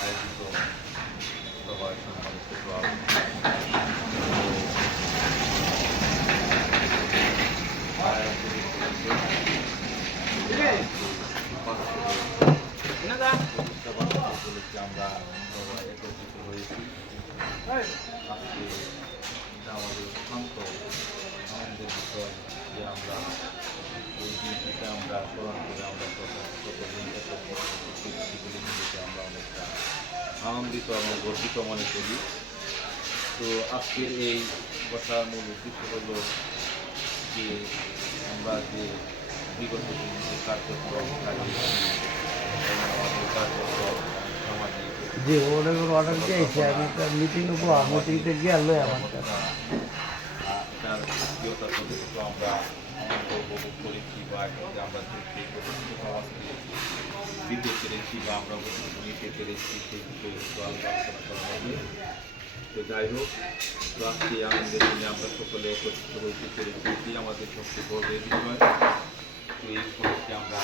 আয়োজিত সভায় সম্মানিত সভাপতি আমরা সবাই একত্রিত হয়েছি। আজকে এটা আমাদের অত্যন্ত আনন্দের বিষয় যে আমরা এই দিনটিতে আমরা স্মরণ করে আমরা দিনটাকে আমরা অনেকটা আনন্দিত এবং গর্বিত মনে করি। তো আজকের এই বসার মূল উদ্দেশ্য হলো যে আমরা যে বিগত দিনে যে কার্যক্রম চালিয়েছি এবং আমাদের কার্যক্রম সামাজিক জি ওদের অর্ডার দিয়েছি আমি তার মিটিংয়ে পাওয়া মিটিংতে গেল আমার তার আত্মীয়তা পর্যন্ত আমরা আনন্দ উপভোগ করেছি বা এটাকে আমরা সেই প্রতিষ্ঠিত সমাজকে দিতে পেরেছি বা আমরা উপকৃত নিতে পেরেছি সেই বিষয়ে একটু আলোচনা করা হবে। তো যাই হোক, তো আজকে আনন্দের দিনে আমরা সকলে একত্রিত হইতে পেরেছি, এটি আমাদের সবচেয়ে গর্বের বিষয়। তো এই উপলক্ষে আমরা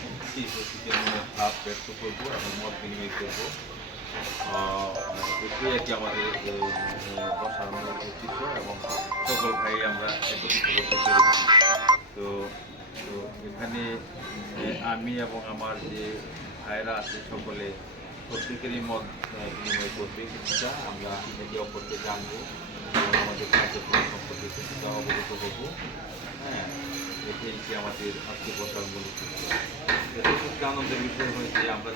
প্রত্যেকেই প্রত্যেকের মনে ভাব ব্যক্ত করবো এবং মত বিনিময় করবো। এটাই আর কি আমাদের বসার মূল উদ্দেশ্য এবং সকল ভাই আমরা একত্রিত করতে পেরেছি। তো তো এখানে আমি এবং আমার যে ভাইরা আছে সকলে প্রত্যেকেরই মত বিনিময় করবে, কিছুটা আমরা একে অপরকে জানবো এবং আমাদের কার্যক্রম সম্পর্কে কিছুটা অবগত হবো। হ্যাঁ, এটাই কি আমাদের আজকে বসার মূল উদ্দেশ্য। এটা খুব আনন্দের বিষয় হয়েছে আমরা